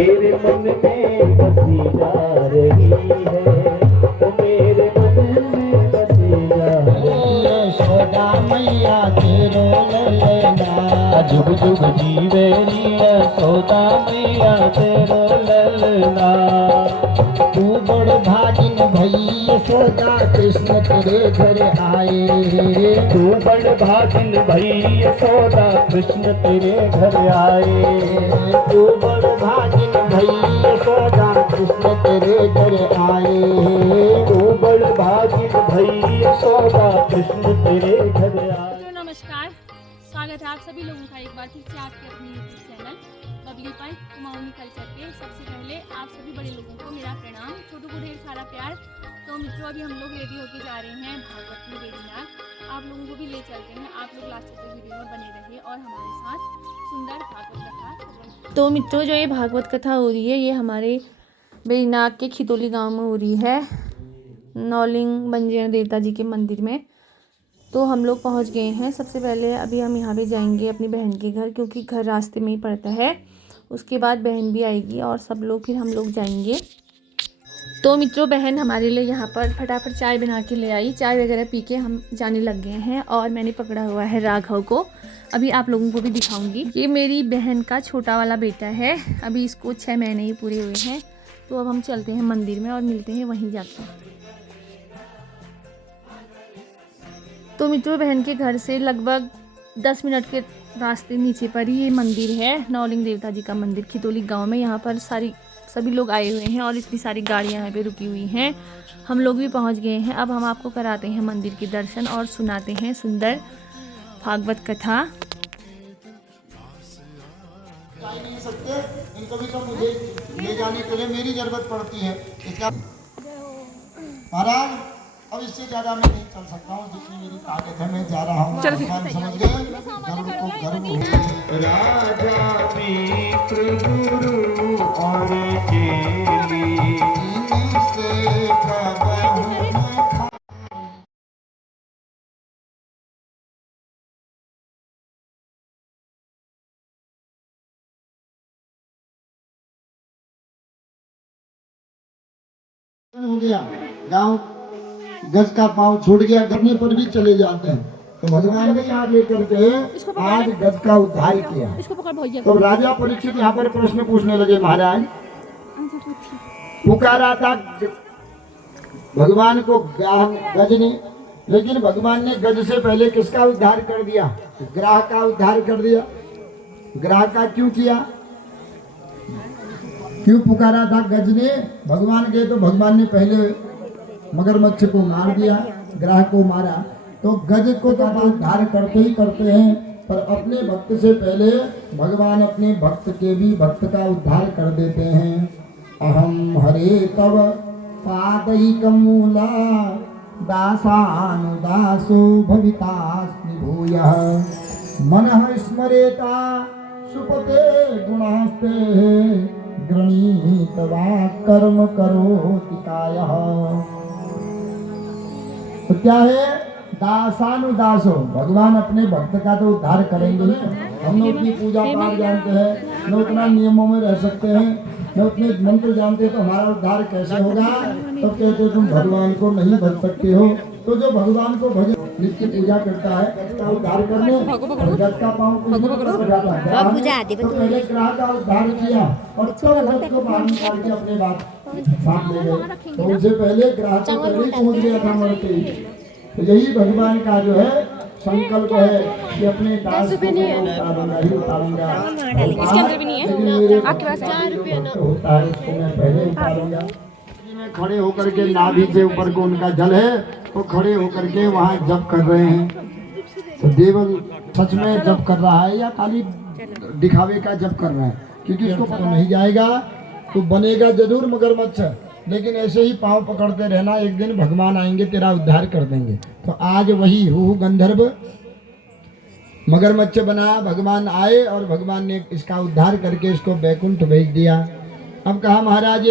मेरे मन में बसी जा रही है, वो मेरे मन में बसी जा रही है। यशोदा मैया तेरो ललना, जुग जुग जीवे री यशोदा मैया तेरो ललना। तू बड़ भागिन भई यशोदा कृष्ण तेरे घर आए। तू बड़ भागिन भई यशोदा कृष्ण तेरे घर आए। तू बड़ भागिन भई यशोदा कृष्ण तेरे घर आए। तू बड़ भागिन भई यशोदा कृष्ण तेरे घर आए। तो नमस्कार, स्वागत है आप सभी लोगों का एक बार फिर से आपके अपने यूट्यूब चैनल बबली पाई कुमाऊनी कल्चर पे। सबसे पहले आप सभी बड़े लोगों को मेरा प्रणाम, छोटों को ढेर सारा प्यार। तो मित्रों, अभी हम लोग रेडी होके जा रहे हैं भागवत में वेदनाथ। आप लोगों को भी ले चलते हैं। आप लोग लास्ट तक वीडियो में बने रहिए और हमारे साथ सुंदर भागवत कथा। तो मित्रों, जो ये भागवत कथा हो रही है ये हमारे वेदनाथ के खितौली गाँव में हो रही है, नौलिंग बंजीरण देवता जी के मंदिर में। तो हम लोग पहुंच गए हैं। सबसे पहले अभी हम यहाँ पे जाएंगे अपनी बहन के घर, क्योंकि घर रास्ते में ही पड़ता है। उसके बाद बहन भी आएगी और सब लोग फिर हम लोग जाएंगे। तो मित्रों, बहन हमारे लिए यहाँ पर फटाफट चाय बना के ले आई। चाय वगैरह पी के हम जाने लग गए हैं और मैंने पकड़ा हुआ है राघव को। अभी आप लोगों को भी दिखाऊंगी। ये मेरी बहन का छोटा वाला बेटा है, अभी इसको 6 महीने ही पूरे हुए हैं। तो अब हम चलते हैं मंदिर में और मिलते हैं वहीं जाकर। तो मित्रों, बहन के घर से लगभग 10 मिनट के रास्ते नीचे पर ही ये मंदिर है, नौलिंग देवता जी का मंदिर खितौली गांव में। यहाँ पर सभी लोग आए हुए हैं और इतनी सारी गाड़ियाँ यहाँ पे रुकी हुई हैं। हम लोग भी पहुँच गए हैं। अब हम आपको कराते हैं मंदिर के दर्शन और सुनाते हैं सुंदर भागवत कथा। नहीं सकते, इनको भी तो मुझे ले जाने के लिए मेरी जरूरत पड़ती है। इसका महाराज, अब इससे ज्यादा मैं नहीं चल सकता हूँ, जितनी मेरी ताकत है मैं जा रहा हूँ। भगवान समझ गए, गर्व को गर्व हो। राजा मित्र गुरु और चेली से कबहू हो गया, गाँव गज का पाँव छूट गया करने पर भी चले जाते हैं। तो भगवान ने यहाँ लेकर के आज गज का उद्धार किया। तो राजा परीक्षित यहाँ पर प्रश्न पूछने लगे, महाराज पुकारा था भगवान को गज ने, लेकिन भगवान ने गज से पहले किसका उद्धार कर दिया? ग्राह का उद्धार कर दिया। ग्राह का क्यों किया? क्यों पुकारा था गज ने भगवान के? तो भगवान ने पहले मगरमच्छ को मार दिया, ग्राह को मारा। तो गज को तो उद्धार करते ही करते हैं, पर अपने भक्त से पहले भगवान अपने भक्त के भी भक्त का उद्धार कर देते हैं। अहम हरे तव पादैक मूला दासानुदासो भवितास्मि भूयः मनः स्मरेता सुपते गुणास्ते गृणीत वा कर्म करोति कायः। तो क्या है? दासानुदासो, भगवान अपने भक्त का तो उद्धार करेंगे। हम लोग अपनी पूजा पाठ जानते हैं, न उतना नियमों में रह सकते हैं, न उतने मंत्र जानते हैं, तो हमारा उद्धार कैसे होगा? तो कहते तुम भगवान को नहीं भज सकते हो। तो जो भगवान को भज नित्य पूजा करता है, उसका उद्धार करने और गज का पाँव तो पहले ग्राह का उद्धार किया और तब गज को बाहर निकाल के अपने बात साथ ले गए। तो उनसे पहले ग्राह को पहले पहुंच गया था मरते ही। तो यही भगवान का जो है संकल्प है कि अपने दास को उतारूंगा ही उतारूंगा। इसके अंदर भी नहीं है, आपके पास 4 रुपये होता है, इसको मैं पहले उतारूंगा। में खड़े होकर के नाभि के ऊपर को उनका जल है, वो खड़े होकर के वहाँ जप कर रहे हैं। तो देवल सच में जप कर रहा है या खाली दिखावे का जप कर रहा है? क्योंकि इसको पता नहीं जाएगा तो बनेगा जरूर मगरमच्छ, लेकिन ऐसे ही पांव पकड़ते रहना, एक दिन भगवान आएंगे तेरा उद्धार कर देंगे। तो आज वही हूँ गंधर्व मगरमच्छ बना, भगवान आए और भगवान ने इसका उद्धार करके इसको बैकुंठ भेज दिया। अब कहा महाराज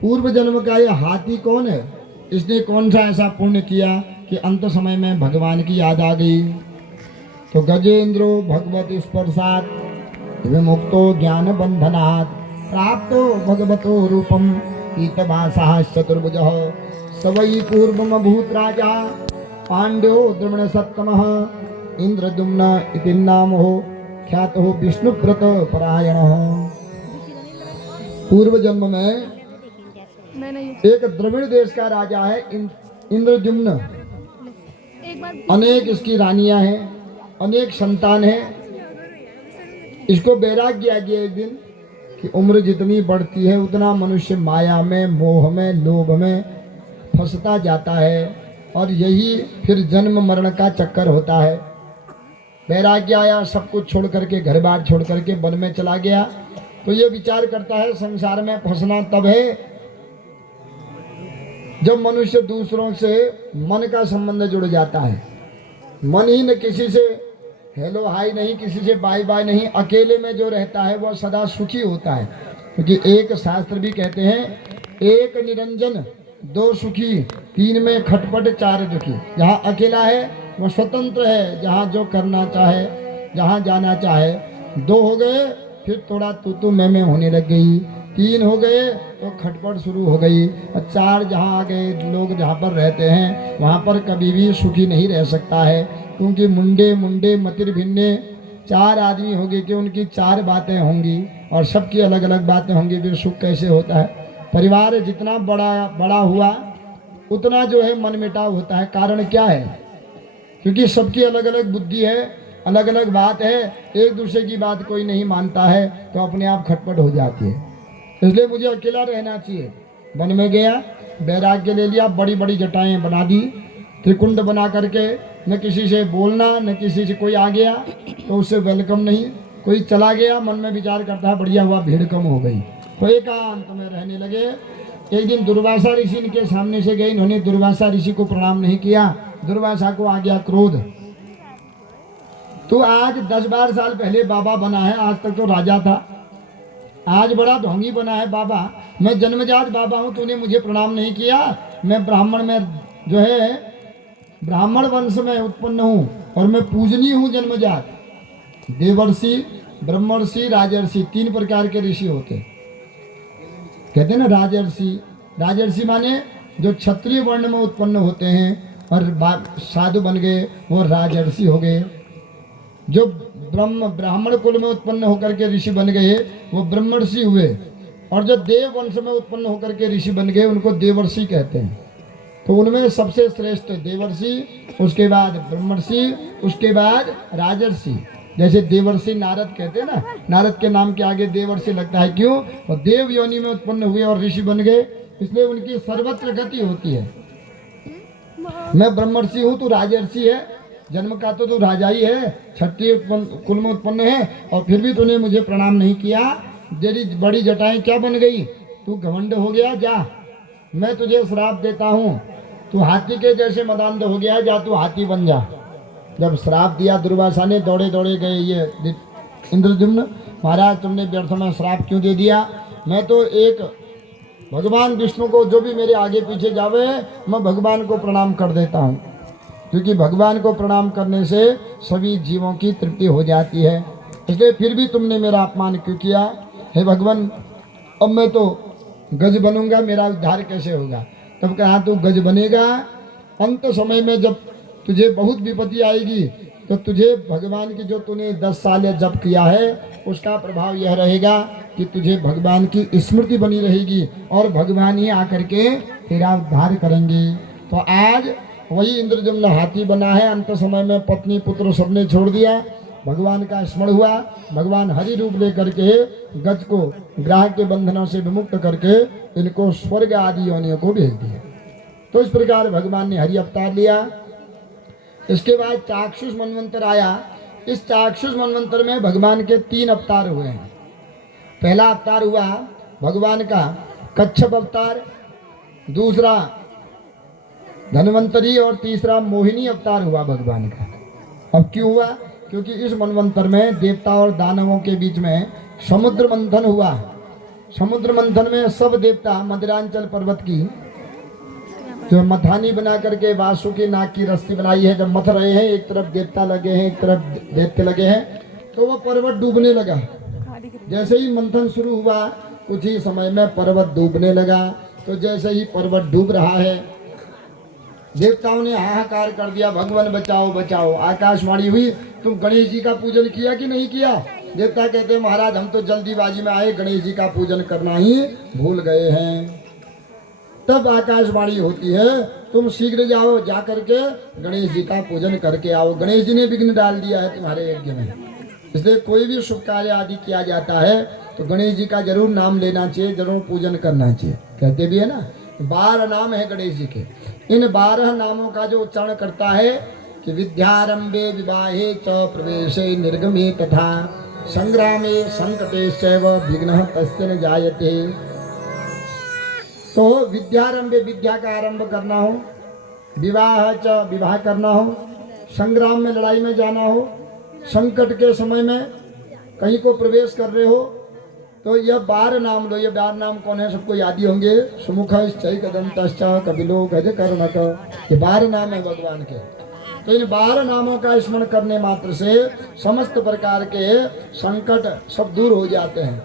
पूर्व जन्म का ये हाथी कौन है? इसने कौन सा ऐसा पुण्य किया कि अंत समय में भगवान की याद आ गई? तो गजेंद्रो भगवत स्पर्शात विमुक्तो ज्ञान बंधनात् प्राप्तो भगवतो रूपम ईतवासः चतुर्भुजः सवै पूर्वमभूत् राजा पांड्यो द्रविण सत्तमः इंद्रद्युम्न इति नामो ख्यातो विष्णुव्रत परायणः। पूर्व जन्म में एक द्रविड़ देश का राजा है इंद्रद्युम्न। अनेक इसकी रानियां हैं, अनेक संतान हैं। इसको वैराग्य आ गया एक दिन कि उम्र जितनी बढ़ती है उतना मनुष्य माया में, मोह में, लोभ में फंसता जाता है और यही फिर जन्म मरण का चक्कर होता है। वैराग्य आया, सब कुछ छोड़ करके, घर बार छोड़ करके वन में चला गया। तो ये विचार करता है संसार में फंसना तब है जब मनुष्य दूसरों से मन का संबंध जुड़ जाता है। मन ही न किसी से हेलो हाय नहीं, किसी से बाय बाय नहीं, अकेले में जो रहता है वह सदा सुखी होता है। क्योंकि एक शास्त्र भी कहते हैं एक निरंजन दो सुखी, तीन में खटपट चार दुखी। जहाँ अकेला है वह स्वतंत्र है, जहाँ जो करना चाहे, जहाँ जाना चाहे। दो हो गए फिर थोड़ा तू मैं होने लग गई, तीन हो गए तो खटपट शुरू हो गई, और चार जहाँ आ गए, लोग जहाँ पर रहते हैं वहाँ पर कभी भी सुखी नहीं रह सकता है। क्योंकि मुंडे मुंडे मतिर भिन्ने, चार आदमी होंगे कि उनकी चार बातें होंगी और सबकी अलग अलग बातें होंगी, फिर सुख कैसे होता है। परिवार जितना बड़ा हुआ उतना जो है मन मिटाव होता है। कारण क्या है? क्योंकि सबकी अलग अलग बुद्धि है, अलग अलग बात है, एक दूसरे की बात कोई नहीं मानता है, तो अपने आप खटपट हो जाती है। इसलिए मुझे अकेला रहना चाहिए। वन में गया, वैराग्य ले लिया, बड़ी बड़ी जटाएं बना दी, त्रिकुंड बना करके, न किसी से बोलना, न किसी से, कोई आ गया तो उससे वेलकम नहीं, कोई चला गया मन में विचार करता है बढ़िया हुआ भीड़ कम हो गई, तो एकांत में रहने लगे। एक दिन दुर्वासा ऋषि इनके सामने से गए, इन्होंने दुर्वासा ऋषि को प्रणाम नहीं किया। दुर्वासा को आ गया क्रोध, तो आज 10-12 साल पहले बाबा बना है, आज तक तो राजा था, आज बड़ा ढोंगी बना है बाबा। मैं जन्मजात बाबा हूँ, तूने मुझे प्रणाम नहीं किया। मैं ब्राह्मण में जो है ब्राह्मण वंश में उत्पन्न हूँ और मैं पूजनीय हूँ जन्मजात। देवर्षि, ब्रह्मर्षि, राजर्षि, 3 प्रकार के ऋषि होते। कहते हैं ना राजर्षि, राजर्षि माने जो क्षत्रिय वर्ण में उत्पन्न होते हैं और साधु बन गए वो राजर्षि हो गए। जो ब्राह्मण कुल में उत्पन्न होकर के ऋषि बन गए वो ब्रह्मर्षि हुए, और जो देव वंश में उत्पन्न होकर के ऋषि बन गए उनको देवर्षि कहते हैं। तो उनमें सबसे श्रेष्ठ देवर्षि, उसके बाद ब्रह्मर्षि, उसके बाद राजर्षि। जैसे देवर्षि नारद कहते हैं ना, नारद के नाम के आगे देवर्षि लगता है, क्यों? वो देव योनि में उत्पन्न हुए और ऋषि बन गए, इसलिए उनकी सर्वत्र गति होती है। मैं ब्रह्मर्षि हूँ, तू राजर्षि है, जन्म का तो तू राजा ही है, क्षत्रिय कुल में उत्पन्न है, और फिर भी तूने मुझे प्रणाम नहीं किया। तेरी बड़ी जटाएं क्या बन गई? तू घमंड हो गया, जा मैं तुझे श्राप देता हूँ, तू हाथी के जैसे मदान्ध हो गया, जा तू हाथी बन जा। जब श्राप दिया दुर्वासा ने, दौड़े दौड़े गए ये इंद्रद्युम्न, महाराज तुमने व्यर्थ में श्राप क्यों दे दिया? मैं तो एक भगवान विष्णु को, जो भी मेरे आगे पीछे जावे मैं भगवान को प्रणाम कर देता हूँ, क्योंकि भगवान को प्रणाम करने से सभी जीवों की तृप्ति हो जाती है। इसलिए फिर भी तुमने मेरा अपमान क्यों किया? हे भगवान, अब मैं तो गज बनूंगा, मेरा उद्धार कैसे होगा? तब कहा तू गज बनेगा, अंत समय में जब तुझे बहुत विपत्ति आएगी तो तुझे भगवान की, जो तूने 10 साल जप किया है उसका प्रभाव यह रहेगा कि तुझे भगवान की स्मृति बनी रहेगी और भगवान ही आकर के तेरा उद्धार करेंगे। तो आज वही इंद्रद्युम्न हाथी बना है। अंत समय में पत्नी पुत्र सबने छोड़ दिया, भगवान का स्मरण हुआ, भगवान हरि रूप लेकर के गज को ग्राह के बंधनों से विमुक्त करके इनको स्वर्ग आदि योनियों को भेज दिया। तो इस प्रकार भगवान ने हरि अवतार लिया। इसके बाद चाक्षुष मनवंतर आया। इस चाक्षुष मनवंतर में भगवान के 3 अवतार हुए हैं। पहला अवतार हुआ भगवान का कच्छप अवतार, दूसरा धन्वंतरी और तीसरा मोहिनी अवतार हुआ भगवान का। अब क्यों हुआ? क्योंकि इस मनवंतर में देवता और दानवों के बीच में समुद्र मंथन हुआ। समुद्र मंथन में सब देवता मदिरांचल पर्वत की जो मथानी बना करके वासुकी नाग की रस्सी बनाई है, जब मथ रहे हैं, एक तरफ देवता लगे हैं, एक तरफ दैत्य लगे हैं, तो वह पर्वत डूबने लगा। जैसे ही मंथन शुरू हुआ कुछ ही समय में पर्वत डूबने लगा। तो जैसे ही पर्वत डूब रहा है, देवताओं ने हाहाकार कर दिया, भगवान बचाओ बचाओ। आकाशवाणी हुई, तुम गणेश जी का पूजन किया कि नहीं किया? देवता कहते महाराज हम तो जल्दीबाजी में आए, गणेश जी का पूजन करना ही भूल गए हैं। तब आकाशवाणी होती है, तुम शीघ्र जाओ, जा करके गणेश जी का पूजन करके आओ। गणेश जी ने विघ्न डाल दिया है तुम्हारे यज्ञ में, इसलिए कोई भी शुभ कार्य आदि किया जाता है तो गणेश जी का जरूर नाम लेना चाहिए, जरूर पूजन करना चाहिए। कहते भी है ना, 12 नाम है गणेश जी के। इन 12 नामों का जो उच्चारण करता है कि विद्यारंभे विवाहे च प्रवेशे निर्गमे तथा संग्रामे संकटे चैव विघ्नः तस्य न जायते। तो विद्यारंभे विद्या का आरंभ करना हो, विवाह च विवाह करना हो, संग्राम में लड़ाई में जाना हो, संकट के समय में कहीं को प्रवेश कर रहे हो, तो यह 12 नाम लो। ये 12 नाम कौन है? सबको याद ही होंगे। सुमुखश्चैकदन्तश्च कपिलो गजकर्णक, ये 12 नाम है भगवान के। तो इन 12 नामों का स्मरण करने मात्र से समस्त प्रकार के संकट सब दूर हो जाते हैं।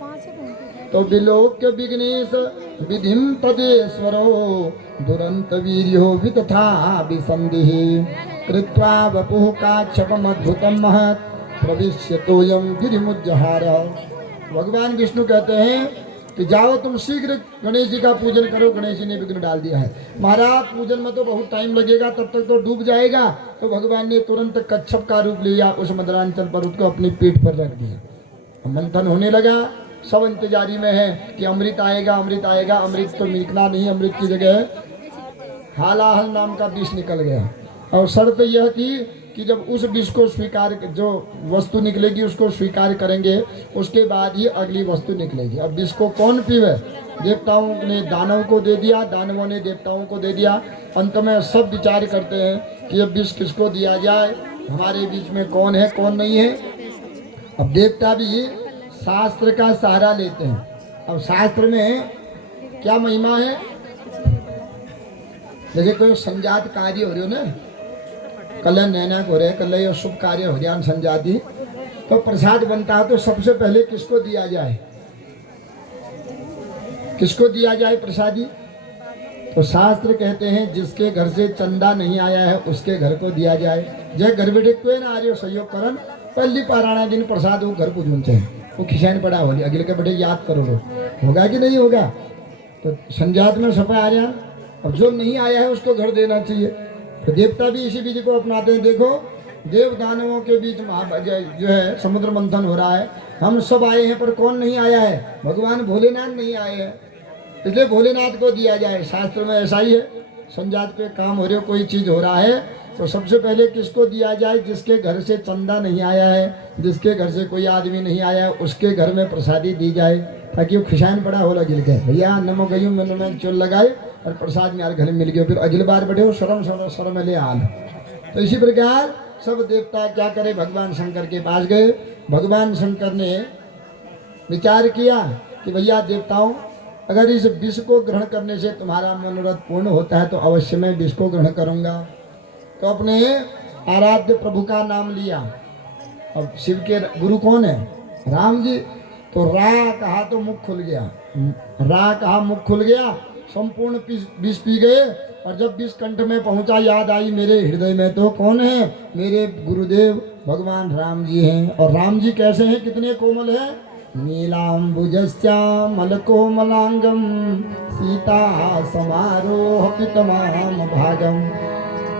तो विलोक्य विघ्नेश विधिम तदेश्वरो दुरंत वीर्यो वितथा विसंधिः कृत्वा वपुः काच्छपमद्भुतं महत् प्रविश्यतोऽयं गिरिमुज्जहार। भगवान विष्णु कहते हैं कि जाओ तुम शीघ्र गणेश जी का पूजन करो, गणेश जी ने विघ्न डाल दिया है। महाराज पूजन में तो बहुत टाइम लगेगा, तब तक तो डूब जाएगा। तो भगवान ने तुरंत कच्छप का रूप लिया, उस मदरांचल पर्वत को अपनी पीठ पर रख दिया। मंथन होने लगा, सब इंतजारी में है कि अमृत आएगा अमृत आएगा। अमृत तो निकला नहीं, अमृत की जगह हालाहल नाम का विष निकल गया। और शर्त यह थी कि जब उस विष को स्वीकार, जो वस्तु निकलेगी उसको स्वीकार करेंगे, उसके बाद ही अगली वस्तु निकलेगी। अब विष को कौन पीवे? देवताओं ने दानव को दे दिया, दानवों ने देवताओं को दे दिया। अंत में सब विचार करते हैं कि अब विष किसको दिया जाए, हमारे बीच में कौन है कौन नहीं है। अब देवता भी शास्त्र का सहारा लेते हैं। अब शास्त्र में क्या महिमा है? जैसे कोई संजात कार्य हो रही हो ना, कल नैना हो रहे, कल ये शुभ कार्य हो जाए संजाति, तो प्रसाद बनता है तो सबसे पहले किसको दिया जाए? किसको दिया जाए प्रसादी? तो शास्त्र कहते हैं जिसके घर से चंदा नहीं आया है उसके घर को दिया जाए। जय घर बेटे कोई ना आज सहयोग करन, पहली पारायण दिन प्रसाद वो घर को जूनते हैं, वो खिसान पड़ा होली अगले के बेटे याद करो लो, होगा कि नहीं होगा? तो संजात में सफाई आ जाए। अब जो नहीं आया है उसको घर देना चाहिए। तो देवता भी इसी विधि को अपनाते हैं। देखो देव दानवों के बीच जो है समुद्र मंथन हो रहा है, हम सब आए हैं पर कौन नहीं आया है? भगवान भोलेनाथ नहीं आए हैं, इसलिए भोलेनाथ को दिया जाए। शास्त्र में ऐसा ही है, संजात पे काम हो रहे हो, कोई चीज हो रहा है तो सबसे पहले किसको दिया जाए? जिसके घर से चंदा नहीं आया है, जिसके घर से कोई आदमी नहीं आया है, उसके घर में प्रसादी दी जाए, ताकि वो खिसान पड़ा हो लगिल के भैया नमो गयू मन में चोल लगाए और प्रसाद में घर मिल गया, फिर अगली बार बैठे हो शर्म में ले आल। तो इसी प्रकार सब देवता क्या करे, भगवान शंकर के पास गए। भगवान शंकर ने विचार किया कि भैया देवताओं, अगर इस विष को ग्रहण करने से तुम्हारा मनोरथ पूर्ण होता है तो अवश्य मैं विष को ग्रहण करूंगा। तो अपने आराध्य प्रभु का नाम लिया। अब शिव के गुरु कौन है? राम जी। तो रा कहा तो मुख खुल गया, रा कहा मुख खुल गया, संपूर्ण विष पी गए। और जब विष कंठ में पहुंचा, याद आई मेरे हृदय में तो कौन है? मेरे गुरुदेव भगवान राम जी हैं। और राम जी कैसे हैं, कितने कोमल हैं? नीलांबुजश्यामल कोमलांगम सीता समारोह पितमाम भागम।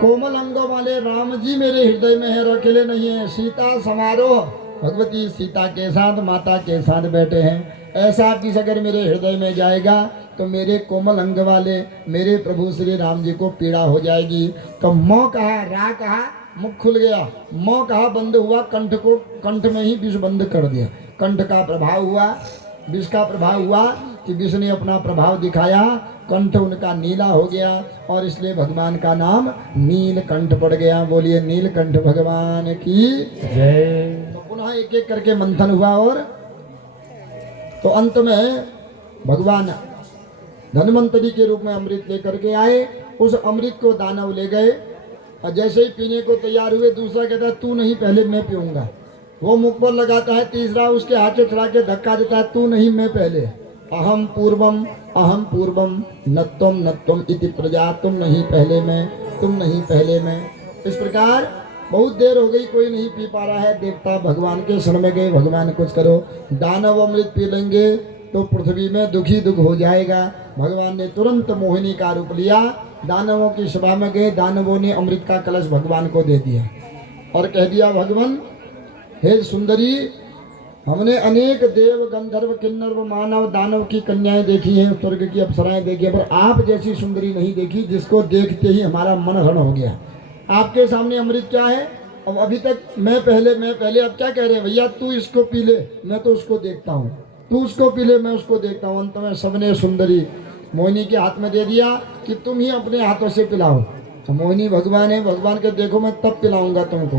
कोमल अंगों वाले राम जी मेरे हृदय में है, अकेले नहीं है। सीता समारोह, भगवती सीता के साथ, माता के साथ बैठे हैं। ऐसा विष अगर मेरे हृदय में जाएगा तो मेरे कोमल अंग वाले मेरे प्रभु श्री राम जी को पीड़ा हो जाएगी। तो मौ कहा, रा कहा मुख खुल गया, मौ कहा बंद हुआ, कंठ को कंठ में ही विष बंद कर दिया। कंठ का प्रभाव हुआ, विष का प्रभाव हुआ कि विष ने अपना प्रभाव दिखाया, कंठ उनका नीला हो गया और इसलिए भगवान का नाम नीलकंठ पड़ गया। बोलिए नीलकंठ भगवान की जय। तो पुनः एक एक करके मंथन हुआ और तो अंत में भगवान धन्वंतरी के रूप में अमृत लेकर के आए। उस अमृत को दानव ले गए और जैसे ही पीने को तैयार हुए, दूसरा कहता है तू नहीं, पहले मैं पीऊंगा। वो मुख पर लगाता है, तीसरा उसके हाथ से चढ़ा के धक्का देता है, तू नहीं मैं पहले। अहम पूर्वम न त्वम इति प्रजा, तुम नहीं पहले मैं, तुम नहीं पहले मैं। इस प्रकार बहुत देर हो गई, कोई नहीं पी पा रहा है। देवता भगवान के शरण में गए, भगवान कुछ करो। दानव अमृत पी लेंगे तो पृथ्वी में दुखी दुख हो जाएगा। भगवान ने तुरंत मोहिनी का रूप लिया, दानवों की सभा में गए। दानवों ने अमृत का कलश भगवान को दे दिया और कह दिया, भगवान हे सुंदरी, हमने अनेक देव गंधर्व किन्नर मानव दानव की कन्याएं देखी हैं, स्वर्ग की अप्सराएं देखी हैं, पर आप जैसी सुंदरी नहीं देखी जिसको देखते ही हमारा मन हरण हो गया। आपके सामने अमृत क्या है? अब अभी तक मैं पहले, अब क्या कह रहे हैं? भैया तू इसको पी ले, मैं तो उसको देखता हूँ, तू उसको पी ले, मैं उसको देखता हूँ। अंत में सबने सुंदरी मोहिनी के हाथ में दे दिया कि तुम ही अपने हाथों से पिलाओ। तो मोहिनी भगवान है, भगवान के देखो मैं तब पिलाऊंगा तुमको।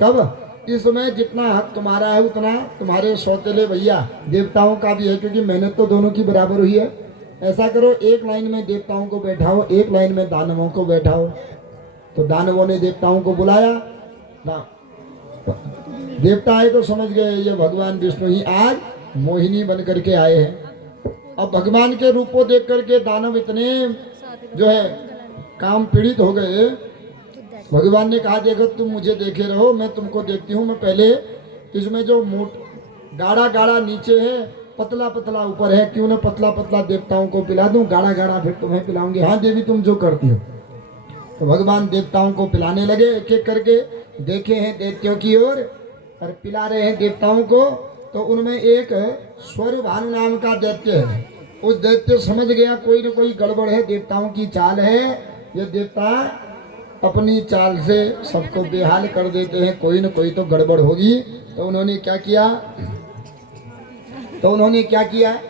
कब? इस समय जितना हक तुम्हारा है उतना तुम्हारे सौतेले भैया देवताओं का भी है, क्योंकि मेहनत तो दोनों की बराबर हुई है। ऐसा करो, एक लाइन में देवताओं को बैठाओ, एक लाइन में दानवों को बैठाओ। तो दानवों ने देवताओं को बुलाया, देवता आए तो समझ गए ये भगवान विष्णु ही आज मोहिनी बन करके आए हैं। अब भगवान के रूप को देख करके दानव इतने जो है काम पीड़ित हो गए। भगवान ने कहा, देखो तुम मुझे देखे रहो, मैं तुमको देखती हूँ। मैं पहले इसमें जो गाढ़ा गाढ़ा नीचे है, पतला पतला ऊपर है, क्यों ना पतला पतला देवताओं को पिला दूं, गाढ़ा गाढ़ा फिर तुम्हें पिलाऊंगी। हाँ देवी, तुम जो करती हो। तो भगवान देवताओं को पिलाने लगे, एक एक करके देखे हैं दैत्यों की ओर और पिला रहे हैं देवताओं को। तो उनमें एक स्वर भानु नाम का दैत्य है। उस दैत्य समझ गया कोई न कोई गड़बड़ है, देवताओं की चाल है। ये देवता अपनी चाल से सबको बेहाल कर देते हैं, कोई न कोई तो गड़बड़ होगी। तो उन्होंने क्या किया?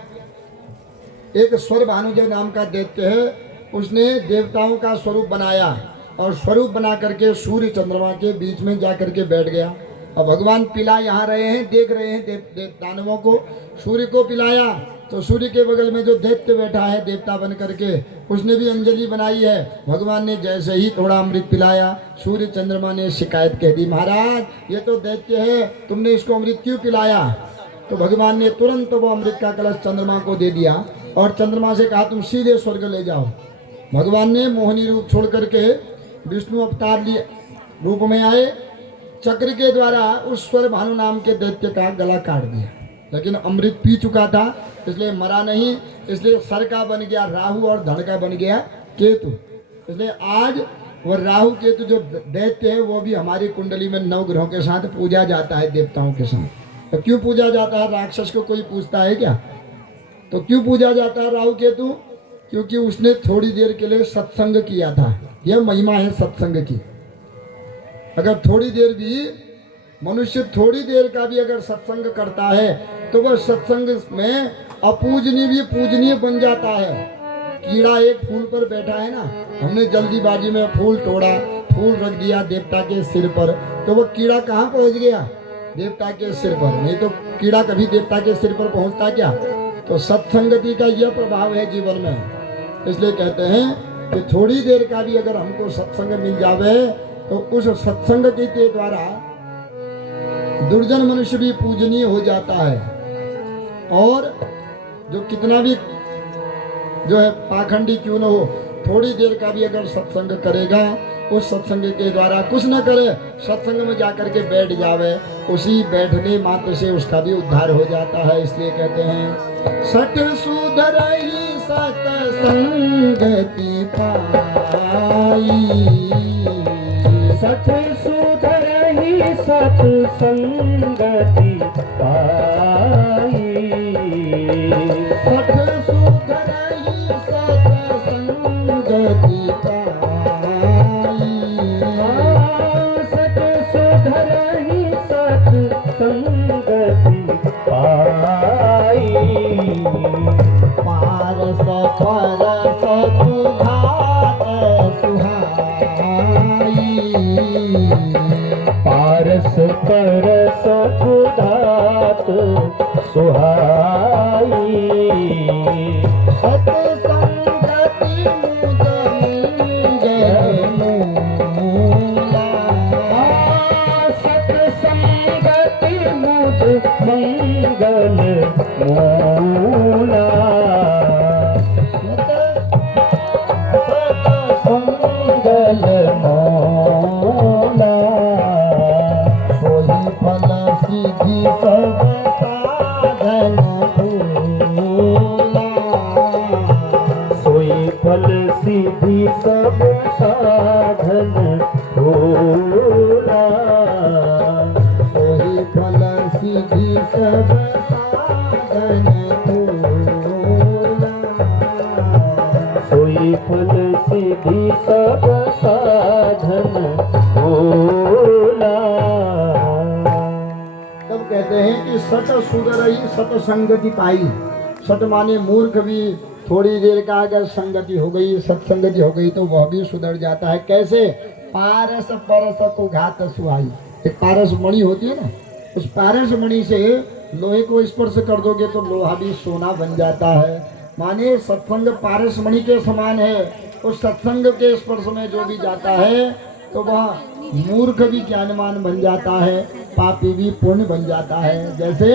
एक स्वर भानुदेव नाम का दैत्य है, उसने देवताओं का स्वरूप बनाया और स्वरूप बना करके सूर्य चंद्रमा के बीच में जा करके बैठ गया। अब भगवान पिला यहाँ रहे हैं, देख रहे हैं दानवों को। सूर्य को पिलाया तो सूर्य के बगल में जो दैत्य बैठा है देवता बन करके, उसने भी अंजलि बनाई है। भगवान ने जैसे ही थोड़ा अमृत पिलाया, सूर्य चंद्रमा ने शिकायत कह दी, महाराज ये तो दैत्य है, तुमने इसको अमृत क्यों पिलाया? तो भगवान ने तुरंत वो अमृत का कलश चंद्रमा को दे दिया और चंद्रमा से कहा, तुम सीधे स्वर्ग ले जाओ। भगवान ने मोहिनी रूप छोड़ करके विष्णु अवतार रूप में आए, चक्र के द्वारा उस स्वर भानु नाम के दैत्य का गला काट दिया। लेकिन अमृत पी चुका था इसलिए मरा नहीं, इसलिए सर का बन गया राहु और धड़ का बन गया केतु। इसलिए आज वो राहु केतु जो दैत्य है वो भी हमारी कुंडली में 9 ग्रहों के साथ पूजा जाता है, देवताओं के साथ। तो क्यों पूजा जाता है? राक्षस को कोई पूछता है क्या? तो क्यों पूजा जाता है राहु केतु? क्योंकि उसने थोड़ी देर के लिए सत्संग किया था। यह महिमा है सत्संग की। अगर थोड़ी देर भी मनुष्य थोड़ी देर का भी अगर सत्संग करता है तो वह सत्संग में अपूजनीय भी पूजनीय बन जाता है। कीड़ा एक फूल पर बैठा है ना, हमने जल्दीबाजी में फूल तोड़ा, फूल रख दिया देवता के सिर पर, तो वह कीड़ा कहाँ पहुंच गया? देवता के सिर पर। नहीं तो कीड़ा कभी देवता के सिर पर पहुंचता क्या? तो सत्संगति का यह प्रभाव है जीवन में। इसलिए कहते हैं कि थोड़ी देर का भी अगर हमको सत्संग मिल जावे तो उस सत्संग के द्वारा दुर्जन मनुष्य भी पूजनीय हो जाता है। और जो कितना भी जो है पाखंडी क्यों न हो, थोड़ी देर का भी अगर सत्संग करेगा, उस सत्संग के द्वारा कुछ न करे, सत्संग में जाकर के बैठ जावे, उसी बैठने मात्र से उसका भी उद्धार हो जाता है। इसलिए कहते हैं सत सुधरहि सत्संगति पाई, सत सुधरहि सत्संगति पाई, सत सुधरहि सत्संगति पाई, सत सुधरहि सत्संगति पाई, पारस परस सुधात सुहाई, पारस परस सुधात सुहाई, सत्संगति मुझ सत्संगति मुझ मंगल मूला मंगल मूला सोई फल सीधी सब साधन भूला सोई फल सीधी सब साधन भूला सोई फल सीधी सब साधन भूला सोई फल सीधी सब साधन भूला तब कहते हैं कि सत सुधरई सत संगति पाई। सत माने मूर्ख भी थोड़ी देर का अगर संगति हो गई, सत्संगति हो गई तो वह भी सुधर जाता है। कैसे? पारस परस को घात सुहाई। एक पारस मणि होती है ना, उस पारस मणि से लोहे को स्पर्श कर दोगे तो लोहा भी सोना बन जाता है। माने सत्संग पारस मणि के समान है। उस सत्संग के स्पर्श में जो भी जाता है तो वह मूर्ख भी ज्ञानवान बन जाता है, पापी भी पुण्य बन जाता है। जैसे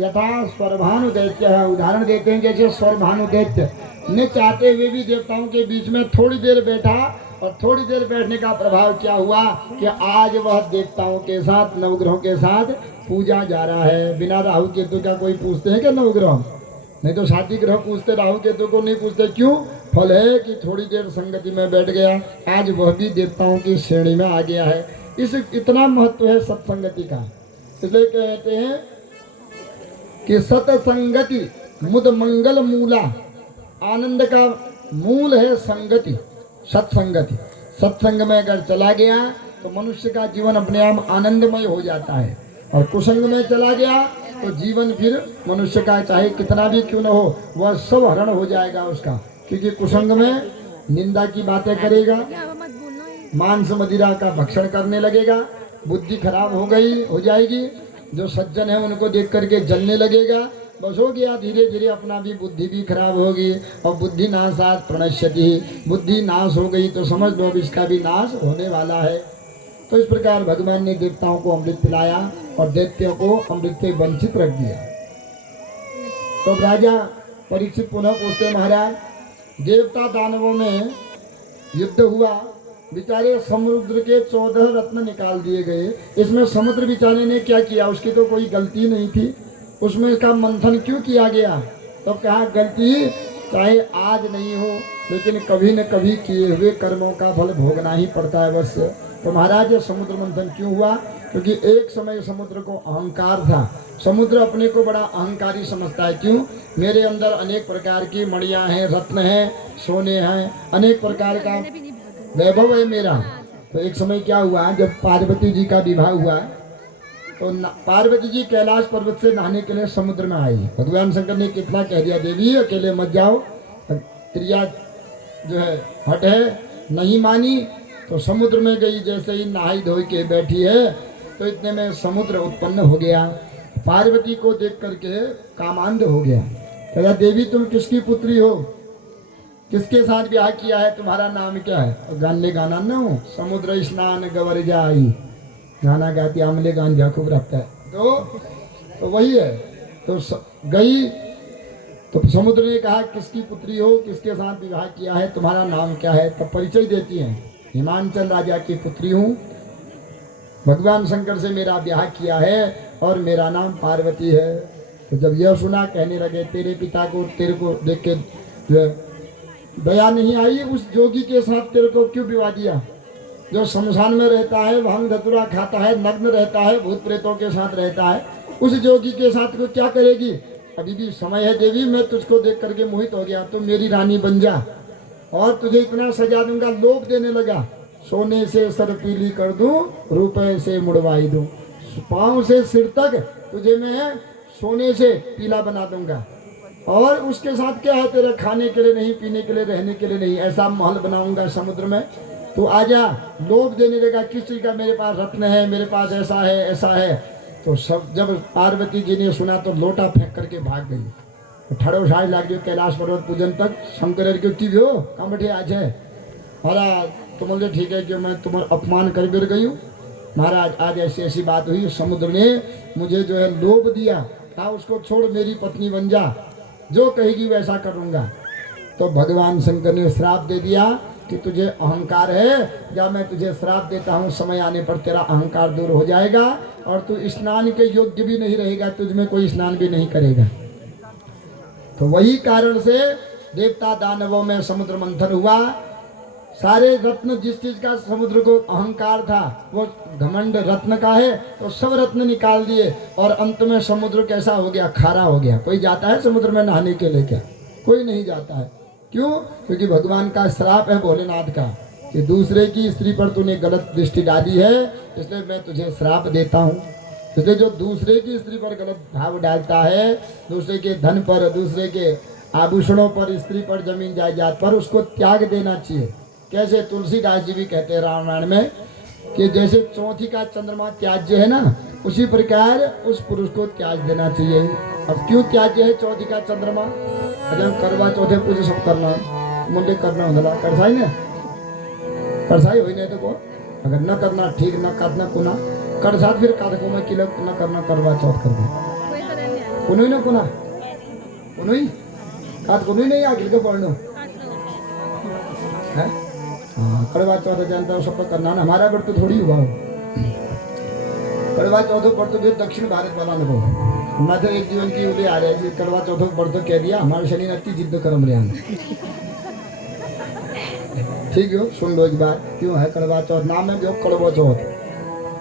यथा स्वरभानु दैत्य है, उदाहरण देते हैं जैसे स्वरभानु दैत्य ने चाहते हुए भी देवताओं के बीच में थोड़ी देर बैठा और थोड़ी देर बैठने का प्रभाव क्या हुआ कि आज वह देवताओं के साथ नवग्रहों के साथ पूजा जा रहा है। बिना राहु केतु का कोई पूछते हैं क्या नवग्रह? नहीं तो साथी ग्रह पूछते, राहु केतु को नहीं पूछते। क्यों? फल है कि थोड़ी देर संगति में बैठ गया, आज वह भी देवताओं की श्रेणी में आ गया है। इस इतना महत्व है सत्संगति का। इसलिए कहते हैं कि सत्संगति मुद मंगल मूला। आनंद का मूल है संगति, सत्संगति। सत्संग में अगर चला गया तो मनुष्य का जीवन अपने आप आनंदमय हो जाता है, और कुसंग में चला गया तो जीवन फिर मनुष्य का चाहे कितना भी क्यों न हो वह सब हरण हो जाएगा उसका। क्योंकि कुसंग में निंदा की बातें करेगा, मांस मदिरा का भक्षण करने लगेगा, बुद्धि खराब हो जाएगी। जो सज्जन है उनको देख करके जलने लगेगा। बस हो गया, धीरे धीरे अपना भी बुद्धि भी खराब होगी। और बुद्धि नाशात् प्रणश्यति, बुद्धि नाश हो गई तो समझ लो अब इसका भी नाश होने वाला है। तो इस प्रकार भगवान ने देवताओं को अमृत पिलाया और दैत्यों को अमृत से वंचित रख दिया। तो राजा परीक्षित पुनः पूछते, महाराज देवता दानवों में युद्ध हुआ, बेचारे समुद्र के 14 रत्न निकाल दिए गए। इसमें समुद्र बेचारे ने क्या किया? उसकी तो कोई गलती नहीं थी, उसमें इसका मंथन क्यों किया गया? तो कहा गलती चाहे आज नहीं हो लेकिन कभी न कभी किए हुए कर्मों का फल भोगना ही पड़ता है अवश्य। तो महाराज ये समुद्र मंथन क्यों हुआ? क्योंकि एक समय समुद्र को अहंकार था। समुद्र अपने को बड़ा अहंकारी समझता है। क्यों? मेरे अंदर अनेक प्रकार की मणियाँ हैं, रत्न हैं, सोने हैं, अनेक प्रकार का वैभव है मेरा। तो एक समय क्या हुआ, जब पार्वती जी का विवाह हुआ तो पार्वती जी कैलाश पर्वत से नहाने के लिए समुद्र में आई। भगवान शंकर ने कितना कह दिया, देवी अकेले मत जाओ, क्रिया जो है हट है, नहीं मानी तो समुद्र में गई। जैसे ही नहाई धोई के बैठी है तो इतने में समुद्र उत्पन्न हो गया। पार्वती को देख करके कामांध हो गया। कहा देवी तुम किसकी पुत्री हो, किसके साथ ब्याह किया है, तुम्हारा नाम क्या है? और गाने गाना न हो, समुद्र स्नान गवर जाई, गाना गाती आमले गांजा खूब रखता है। तो वही है। तो गई तो समुद्र ने कहा किसकी पुत्री हो, किसके साथ विवाह किया है, तुम्हारा नाम क्या है? तब परिचय देती है, हिमांचल राजा की पुत्री हूँ, भगवान शंकर से मेरा ब्याह किया है और मेरा नाम पार्वती है। तो जब यह सुना कहने लगे तेरे पिता को तेरे को देख के दया नहीं आई, उस जोगी के साथ तेरे को क्यों विवाह दिया? जो शमशान में रहता है, भांग धतूरा खाता है, नग्न रहता है, भूत प्रेतों के साथ रहता है, उस जोगी के साथ को क्या करेगी? अभी भी समय है देवी, मैं तुझको देख करके मोहित हो गया, तुम मेरी रानी बन जा और तुझे इतना सजा दूंगा। लोभ देने लगा, सोने से सर पीली कर दूं, रुपए से मुड़वाई दूं, पाँव से सिर तक तुझे मैं सोने से पीला बना दूंगा। और उसके साथ क्या है, तेरे खाने के लिए नहीं, पीने के लिए, रहने के लिए नहीं, ऐसा महल बनाऊंगा समुद्र में, तो आजा। लोभ देने लगा, किस चीज का? मेरे पास रत्न है, मेरे पास ऐसा है, ऐसा है। तो सब जब पार्वती जी ने सुना तो लोटा फेंक करके भाग गई। तो ठड़ो साज लाग गई कैलाश पर्वत पूजन तक। शंकर क्यों टी हो कम बैठे आज है महाराज, तो बोले ठीक है कि मैं तुम्हारा अपमान कर गिर गई हूँ महाराज, आज ऐसी ऐसी बात हुई, समुद्र ने मुझे जो है लोभ दिया कहा उसको छोड़, मेरी पत्नी बन जा, जो कहेगी वैसा करूँगा। तो भगवान शंकर ने श्राप दे दिया कि तुझे अहंकार है, या मैं तुझे श्राप देता हूँ, समय आने पर तेरा अहंकार दूर हो जाएगा और तू स्नान के योग्य भी नहीं रहेगा, तुझ में कोई स्नान भी नहीं करेगा। तो वही कारण से देवता दानवों में समुद्र मंथन हुआ। सारे रत्न, जिस चीज का समुद्र को अहंकार था वो घमंड रत्न का है, तो सब रत्न निकाल दिए और अंत में समुद्र कैसा हो गया, खारा हो गया। कोई जाता है समुद्र में नहाने के लिए क्या? कोई नहीं जाता है। क्यों? क्योंकि भगवान का श्राप है भोलेनाथ का कि दूसरे की स्त्री पर तूने गलत दृष्टि डाली है, इसलिए मैं तुझे श्राप देता हूँ। इसलिए जो दूसरे की स्त्री पर गलत भाव डालता है, दूसरे के धन पर, दूसरे के आभूषणों पर, स्त्री पर, जमीन जायदाद पर, उसको त्याग देना चाहिए। कैसे तुलसीदास जी भी कहते हैं रामायण में कि जैसे चौथी का चंद्रमा त्याज्य है ना, उसी प्रकार उस पुरुष को त्याज देना चाहिए। अब क्यों त्याज्य है चौथी का चंद्रमा? अगर करवा चौथे पूजा सब करना मुंडे करना होना करसाई ना, करसाई हुई नहीं तो को अगर न करना ठीक, न करना कुना कर साथ, फिर कादकों में किलो न करना करवा चौथ कर दे कुनोई ना कुना कुनोई काद कुनोई नहीं आगे के पढ़ लो है। हाँ, कड़वा चौथ जानता हूँ सबको करना ना, हमारा पर तो थोड़ी हुआ हो। कड़वा चौथों पर तो फिर दक्षिण भारत वाला नको, मैं तो एक जीवन की उदय आ रही है। कड़वा चौथों पर तो कह दिया हमारे शनि नत्ती जिद्द करम रहा। ठीक है, सुन लो एक बार, क्यों है कड़वा चौथ? नाम है जो कड़वा चौथ,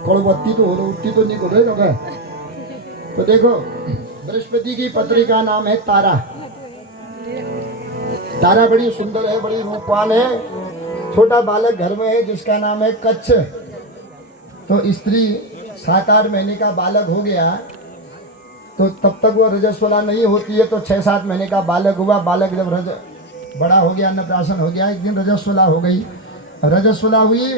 कड़वत्ती तो हो, उत्ती तो नहीं कर रहे लोग। तो देखो, बृहस्पति की पत्री का नाम है तारा। तारा बड़ी सुंदर है, बड़ी रूपवान है। छोटा बालक घर में है जिसका नाम है कच्छ। तो स्त्री 7-8 महीने का बालक हो गया तो तब तक वो रजस्वला नहीं होती है। तो 6-7 महीने का बालक हुआ, बालक जब बड़ा हो गया, अन्नप्राशन हो गया, एक दिन रजस्वला हो गई। रजस्वला हुई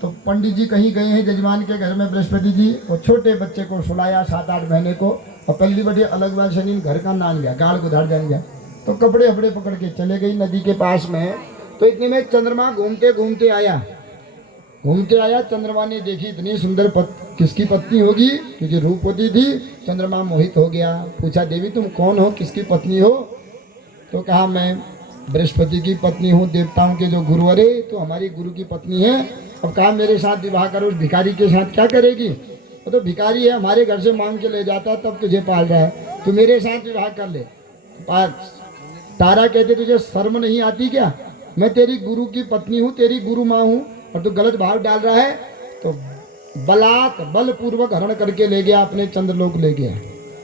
तो पंडित जी कहीं गए हैं जजमान के घर में, बृहस्पति जी, और छोटे बच्चे को सुलाया 7-8 महीने को, और पहली बड़ी अलग बार शनि घर का नान गया, गाड़ को धार जान गया। तो कपड़े वपड़े पकड़ के चले गई नदी के पास में। तो इतने में चंद्रमा घूमते घूमते आया। चंद्रमा ने देखी इतनी सुंदर किसकी पत्नी होगी, क्योंकि रूपवती थी। चंद्रमा मोहित हो गया, पूछा देवी तुम कौन हो, किसकी पत्नी हो? तो कहा मैं बृहस्पति की पत्नी हूँ, देवताओं के जो गुरु। अरे तो हमारी गुरु की पत्नी है। अब कहा मेरे साथ विवाह करो। उस भिखारी के साथ क्या करेगी? वो तो भिखारी है, हमारे घर से मांग के ले जाता तब तुझे पाल रहा है, तू मेरे साथ विवाह कर ले। तारा कहते तुझे शर्म नहीं आती क्या? मैं तेरी गुरु की पत्नी हूँ, तेरी गुरु माँ हूँ, और तू गलत भाव डाल रहा है। तो बलपूर्वक हरण करके ले गया, अपने चंद्रलोक ले गया।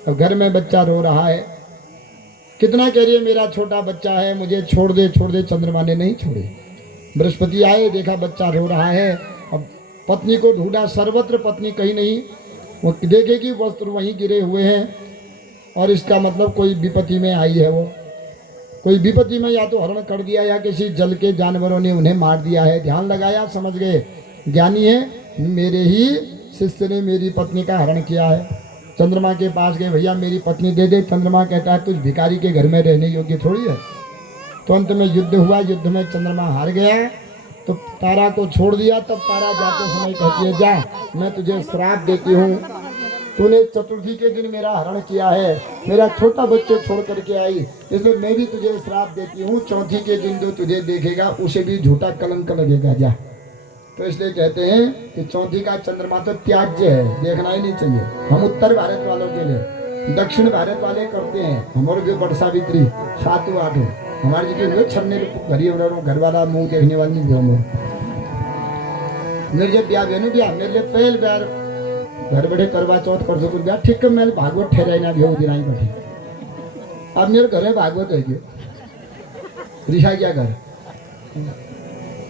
अब घर में बच्चा रो रहा है, कितना कह रही है मेरा छोटा बच्चा है, मुझे छोड़ दे छोड़ दे। चंद्रमा ने नहीं छोड़े। बृहस्पति आए, देखा बच्चा रो रहा है। अब पत्नी को ढूंढा, सर्वत्र पत्नी कहीं नहीं। वो देखे कि वस्त्र वहीं गिरे हुए हैं, और इसका मतलब कोई विपत्ति में आई है। वो कोई विपत्ति में या तो हरण कर दिया या किसी जल के जानवरों ने उन्हें मार दिया है। ध्यान लगाया, समझ गए ज्ञानी है, मेरे ही शिष्य ने मेरी पत्नी का हरण किया है। चंद्रमा के पास गए, भैया मेरी पत्नी दे दे। चंद्रमा कहता है तुझ भिखारी के घर में रहने योग्य थोड़ी है। तो अंत में युद्ध हुआ, युद्ध में चंद्रमा हार गया तो तारा को छोड़ दिया। तब तारा जाते समय कहती है जा मैं तुझे श्राप देती हूँ, तूने चतुर्थी के दिन मेरा हरण किया है, मेरा छोटा बच्चे छोड़ करके आई, इसलिए मैं भी तुझे श्राप देती हूँ। चौथी के दिन जो तुझे देखेगा उसे भी झूठा कलंक लगेगा, जा। तो इसलिए कहते हैं कि चौथी का चंद्रमा तो त्याज्य है, देखना ही नहीं चाहिए। हम उत्तर भारत वालों के लिए, दक्षिण भारत वाले करते हैं। हमारे जो बड़ सावित्री 7-8 हमारे जी छन्ने घर वाला मुंह देखने वाली नहीं। मेरे जब ब्याह बेनू ब्याह मेरे लिए पहल प्यार घर बैठे करवा चौथ कर सको ब्याह ठीक कर, मैं भागवत ठहराई ना भी दिन आई बैठे। अब मेरे घर है भागवत है कि ऋषा क्या घर,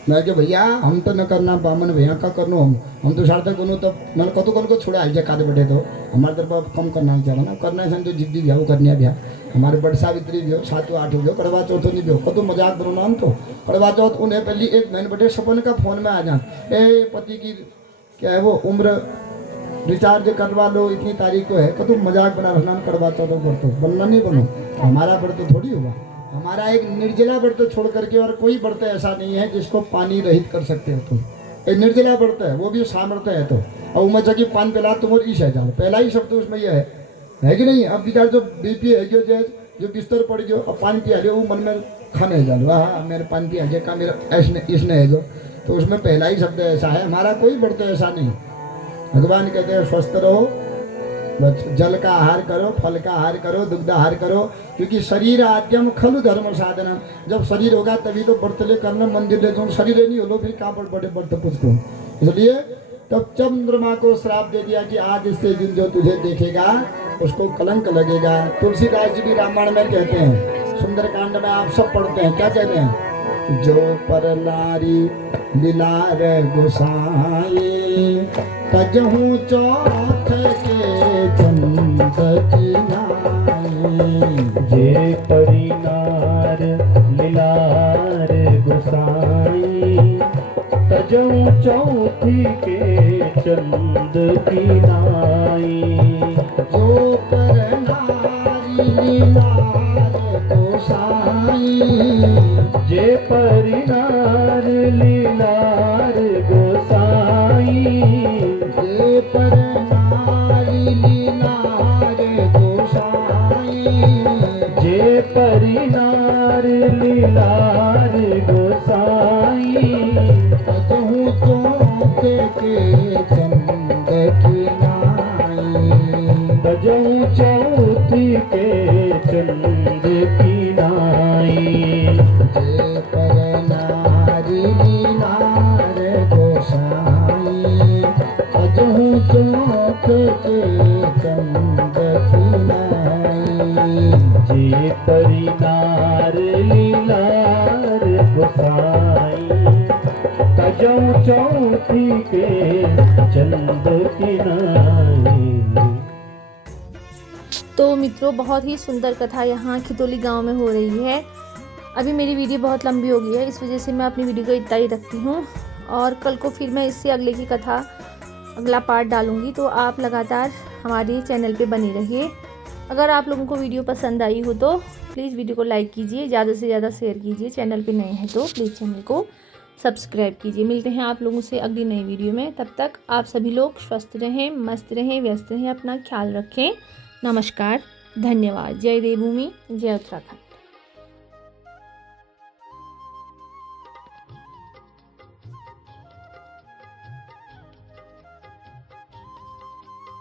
मैं कि भैया हम तो न करना बामन भैया का करनो, हम तो साढ़े तक तो मैंने कतो कौन को छोड़ा आज खाते बैठे। तो हमारे तरफ कम करना चाहिए ना, करना है तो जिद्दी भी वो करने भी हमारे बड़ सावित्री भी हो 7-8 हो कड़वा चौथ नहीं भी हो, कतो मजाक बनो नाम। तो कड़वा चौथ उन्हें पहली एक महीने बैठे सपन का फोन में आ जान, ए पति की क्या है वो उम्र रिचार्ज करवा लो, इतनी तारीख को है, कतो मजाक बना रहना कड़वा चौथ पर। तो बनना नहीं बनो, हमारा व्रत तो थोड़ी हुआ। हमारा एक निर्जला व्रत छोड़ करके और कोई व्रत ऐसा नहीं है जिसको पानी रहित कर सकते हो तुम। एक निर्जला व्रत है, वो भी सामर्थ्य है। तो और उमचा की पान पिला तुम और ईश है जान, पहला ही शब्द उसमें यह है है कि नहीं। अब बेचारे जो बीपी है जो बिस्तर पड़ गयो, अब पानी पिया वो मन में खाने जा लो, हाँ मेरे पानी पिया जे का मेरा ऐसने इसने है जो, तो उसमें पहला ही शब्द ऐसा है, हमारा कोई व्रत ऐसा नहीं। भगवान कहते हैं स्वस्थ रहो, बस जल का आहार करो, फल का आहार करो, दुग्ध आहार करो, क्योंकि शरीर आद्यम खलु धर्म साधन। जब शरीर होगा तभी तो व्रत ले करना, मंदिर ले जाओ, शरीर नहीं हो लो फिर कहाँ पर बड़े व्रत पुष्ट हो। इसलिए तब चंद्रमा को श्राप दे दिया कि आज इससे दिन जो तुझे देखेगा उसको कलंक लगेगा। तुलसीदास जी भी रामायण में कहते हैं, सुंदरकांड में आप सब पढ़ते हैं, क्या कहते हैं, जो पर नारी लीलार गोसाई तजहू चौथ के चंद की नाई। जे परिनार लीलार गोसाई तजऊ चौथी के चंद की नाई। जो पर नारी लीलार गोसाई, जे परिनार लीलार गोसाई। जे पर नारी लीलार गोसाई, जे परिनार लीलार गोसाई। तजहू चौथ के चंद की नाई। तजऊ चौथी के चंद की नाई। जे पर नारी लीलार गोसाई, तजहू चौथ के चंद की नाई। जे परिनार लीलार गोसाई तजऊ चौथी के चंद की नाई। तो मित्रों, बहुत ही सुंदर कथा यहाँ खितौली गांव में हो रही है। अभी मेरी वीडियो बहुत लंबी हो गई है, इस वजह से मैं अपनी वीडियो को इतना ही रखती हूँ, और कल को फिर मैं इससे अगले की कथा अगला पार्ट डालूँगी। तो आप लगातार हमारे चैनल पे बने रहिए। अगर आप लोगों को वीडियो पसंद आई हो तो प्लीज़ वीडियो को लाइक कीजिए, ज़्यादा से ज़्यादा शेयर कीजिए। चैनल पे नए हैं तो प्लीज़ चैनल को सब्सक्राइब कीजिए। मिलते हैं आप लोगों से अगली नई वीडियो में। तब तक आप सभी लोग स्वस्थ रहें, मस्त रहें, व्यस्त रहें, अपना ख्याल रखें। नमस्कार, धन्यवाद। जय देवभूमि, जय उत्तराखंड।